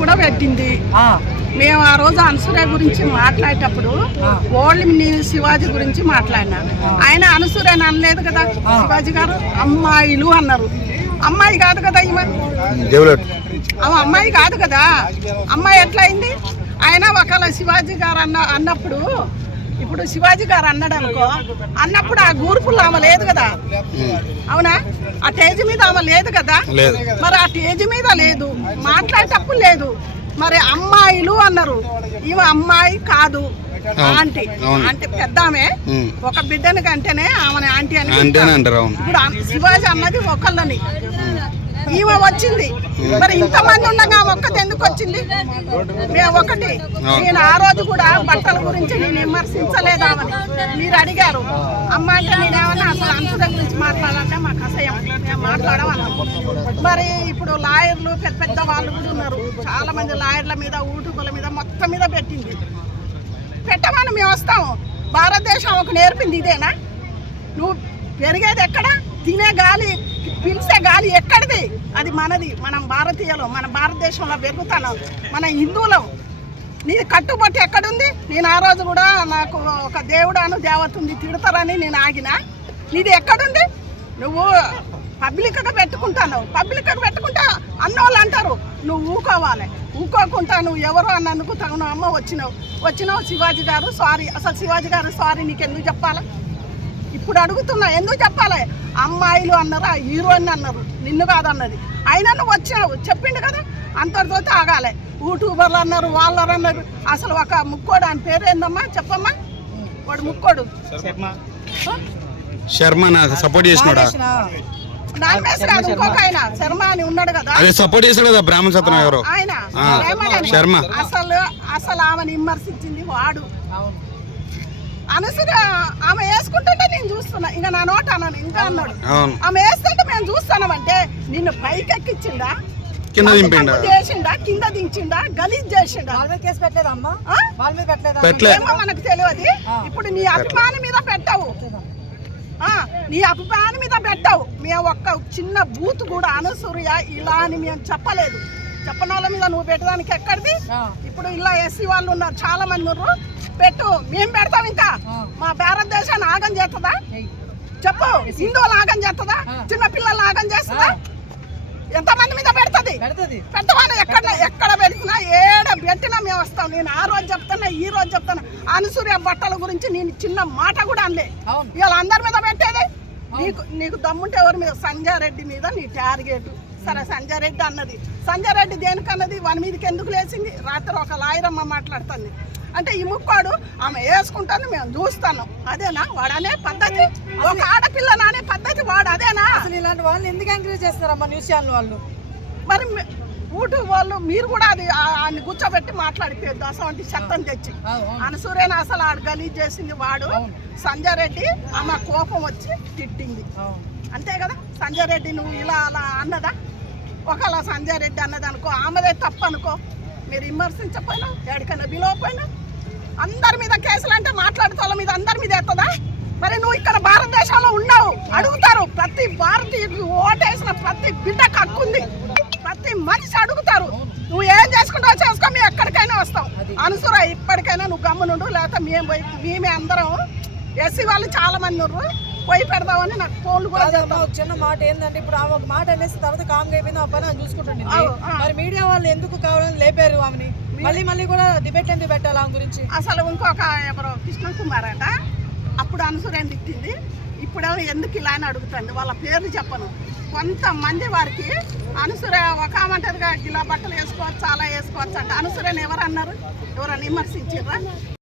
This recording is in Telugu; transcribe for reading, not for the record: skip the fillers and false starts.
కూడా పెట్టింది. మేము ఆ రోజు అనసూయ గురించి మాట్లాడేటప్పుడు ఓల్డ్ శివాజీ గురించి మాట్లాడినా. ఆయన అనసూయ అనలేదు కదా, శివాజీ గారు అమ్మాయిలు అన్నారు. అమ్మాయి కాదు కదా ఈమె, అమ్మాయి కాదు కదా. అమ్మాయి ఎట్లా అయింది? ఆయన ఒకవేళ శివాజీ గారు అన్నప్పుడు, ఇప్పుడు శివాజీ గారు అన్నాడు అనుకో, అన్నప్పుడు ఆ గూర్పుల్లో ఆమె లేదు కదా, అవునా? ఆ స్టేజ్ మీద ఆమె లేదు కదా. మరి ఆ స్టేజ్ మీద లేదు, మాట్లాడేటప్పుడు లేదు. మరి అమ్మాయిలు అన్నారు, ఈమె అమ్మాయి కాదు, ఆంటీ. అంటే పెద్ద ఆమె ఒక బిడ్డని కంటేనే ఆమె ఆంటీ అని అంటారు. ఇప్పుడు శివాజీ అన్నది ఒకళ్ళని, ఈమె వచ్చింది. మరి ఇంతమంది ఉండగా ఒక్కటి ఎందుకు వచ్చింది? మేము ఒకటి, నేను ఆ రోజు కూడా బట్టల గురించి నేను విమర్శించలేదామని మీరు అడిగారు. అమ్మ అంటే నేనేమన్నా అసలు అనసూయ గురించి మాట్లాడాలంటే మాకు అసహ్యం, మేము మాట్లాడమన్నాం. మరి ఇప్పుడు లాయర్లు పెద్ద పెద్ద వాళ్ళు కూడా ఉన్నారు, చాలా మంది లాయర్ల మీద, యూట్యూబ్ల మీద, మొత్తం మీద పెట్టమని మేము వస్తాము. భారతదేశం ఒక నేర్పింది ఇదేనా? నువ్వు పెరిగేది ఎక్కడ? తినే గాలి, పిలిచే గాలి ఎక్కడిది? అది మనది, మనం భారతీయులు, మన భారతదేశంలో పెరుగుతాను, మన హిందువులం. నీది కట్టుబట్టి ఎక్కడుంది? నేను ఆ రోజు కూడా నాకు ఒక దేవుడాను దేవత ఉంది, తిడతారని నేను ఆగిన. నీది ఎక్కడుంది? నువ్వు పబ్లిక్గా పెట్టుకుంటాను, పబ్లిక్గా పెట్టుకుంటా అన్నోళ్ళు అంటారు, నువ్వు ఊకోవాలి. ఊకోకుండా నువ్వు ఎవరో అన్నందుకు తగిన అమ్మ వచ్చినావు శివాజీ గారు సారీ. అసలు శివాజీ గారు సారీ నీకు ఎందుకు చెప్పాలా? ఇప్పుడు అడుగుతున్నా, ఎందుకు చెప్పాలి? అమ్మాయిలు అన్నారు, హీరోయిన్ అన్నారు, నిన్ను కాదన్నది. అయినా నువ్వు వచ్చినావు, చెప్పిండు కదా, అంతటితో ఆగాలి. యూట్యూబర్లు అన్నారు, వాళ్ళు అన్నారు. అసలు ఒక ముక్కోడు, ఆయన పేరు ఏందమ్మా చెప్పమ్మా? వాడు ముక్కోడు శర్మ సపోర్ట్ చేసినాడా? ఇంకొక ఆయన శర్మ అని ఉన్నాడు కదా, సపోర్ట్ చేశాడు కదా బ్రాహ్మణ సత్రం ఎవరో ఆయన శర్మ. అసలు ఆమెను విమర్శించింది వాడు. అనసూయ ఆమె వేసుకుంటుంటే నేను చూస్తున్నా, ఇంకా నా నోట అన్నాను, ఇంకా అన్నాడు. ఆమె వేస్తుంటే మేము చూస్తున్నామంటే నిన్ను పైకెక్కిచ్చిండా, చేసిండా, కింద దించిండా, గలీజ్ చేసిండా? ఏమో మనకు తెలియదు. ఇప్పుడు నీ అభిమాని మీద పెట్టావు, నీ అభిమాని మీద పెట్టావు. మేము ఒక్క చిన్న బూత్ కూడా అనసూయ ఇలా అని మేము చెప్పలేదు. చెప్పని వాళ్ళ మీద నువ్వు పెట్టడానికి ఎక్కడిది? ఇప్పుడు ఇలా ఎస్సీ వాళ్ళు ఉన్నారు, చాలా మంది ఉన్నారు, పెట్టు, మేము పెడతాం. ఇంకా మా భారతదేశాన్ని ఆగం చేస్తుందా చెప్పు? హిందువులు ఆగం చేస్తుందా? చిన్న పిల్లలు ఆగం చేస్తుందా? ఎంతమంది మీద పెడుతుంది? పెట్టమని ఎక్కడ పెడుతున్నా, ఏడ పెట్టినా మేము వస్తాం. నేను ఆ రోజు చెప్తున్నా, ఈ రోజు చెప్తున్నా, అనసూయ బట్టల గురించి నేను చిన్న మాట కూడా అనలే. ఇవాళ అందరి మీద పెట్టేది. నీకు దమ్ముంటే ఎవరి మీద? సంజయ్ రెడ్డి మీద నీ టార్గెట్. సరే, సంజయ్ రెడ్డి అన్నది, సంజయ్ రెడ్డి దేనికన్నది? వాని మీదకి ఎందుకు లేచింది? రాత్రి ఒక లాయరమ్మ మాట్లాడుతుంది అంటే ఈ ముక్కోడు ఆమె వేసుకుంటాను, మేము చూస్తాను. అదేనా వాడనే పద్ధతి? ఒక ఆడపిల్ల నానే పద్ధతి వాడు అదేనా? అసలు ఇలాంటి వాళ్ళు ఎందుకు ఎంకరేజ్ చేస్తారమ్మా న్యూస్ ఛానల్ వాళ్ళు? మరి యూట్యూబ్ వాళ్ళు మీరు కూడా అది ఆయన్ని కూర్చోబెట్టి మాట్లాడిపోయద్దు. అసలు శక్తం తెచ్చి అనసూయని అసలు ఆడు గలీజ్ చేసింది వాడు. సంజయ్ రెడ్డి ఆమె కోపం వచ్చి తిట్టింది, అంతే కదా? సంజయ్ రెడ్డి నువ్వు ఇలా అలా అన్నదా? ఒకవేళ సంజయ్ రెడ్డి అన్నది అనుకో, ఆమెదే తప్పు అనుకో, మీరు విమర్శించకపోయినా, ఎక్కడికైనా పిలవకపోయినా, అందరి మీద కేసులు అంటే మాట్లాడుతోళ్ళ మీద అందరి మీద ఎత్తదా? మరి నువ్వు ఇక్కడ భారతదేశంలో ఉన్నావు, అడుగుతారు. ప్రతి భారతీయుడికి ఓటేసిన ప్రతి బిడ్డకు హక్కు ఉంది, ప్రతి మనిషి అడుగుతారు. నువ్వు ఏం చేసుకుంటావు చేసుకో, మేము ఎక్కడికైనా వస్తాం. అనసూయ ఇప్పటికైనా నువ్వు గమ్మునుండు, లేకపోతే మేమే అందరం ఎస్సీ వాళ్ళు చాలా మంది ఉన్నారు, పోయి పెడదామని నాకు ఫోన్లు కూడా చేద్దాం. చిన్న మాట ఏంటంటే, ఇప్పుడు ఆమె ఒక మాట అనేసి తర్వాత కామ్గా అయిపోయింది, ఆ పని చూసుకుంటుంది. మరి మీడియా వాళ్ళు ఎందుకు కావాలని లేపారు ఆమెని? మళ్ళీ కూడా డిబేట్ ఎందుకు పెట్టాలి ఆమె గురించి? అసలు ఇంకొక ఎవరో కృష్ణ కుమార్ అంట, అప్పుడు అనసూయ తిట్టింది, ఇప్పుడు ఎందుకు ఇలా అని అడుగుతుంది. వాళ్ళ పేర్లు చెప్పను. కొంతమంది వారికి అనసూయ ఒక ఆమంటారుగా ఇలా బట్టలు వేసుకోవచ్చు, అలా వేసుకోవచ్చు అంటే అనసూయని ఎవరు అన్నారు? ఎవరన్నా విమర్శించారా?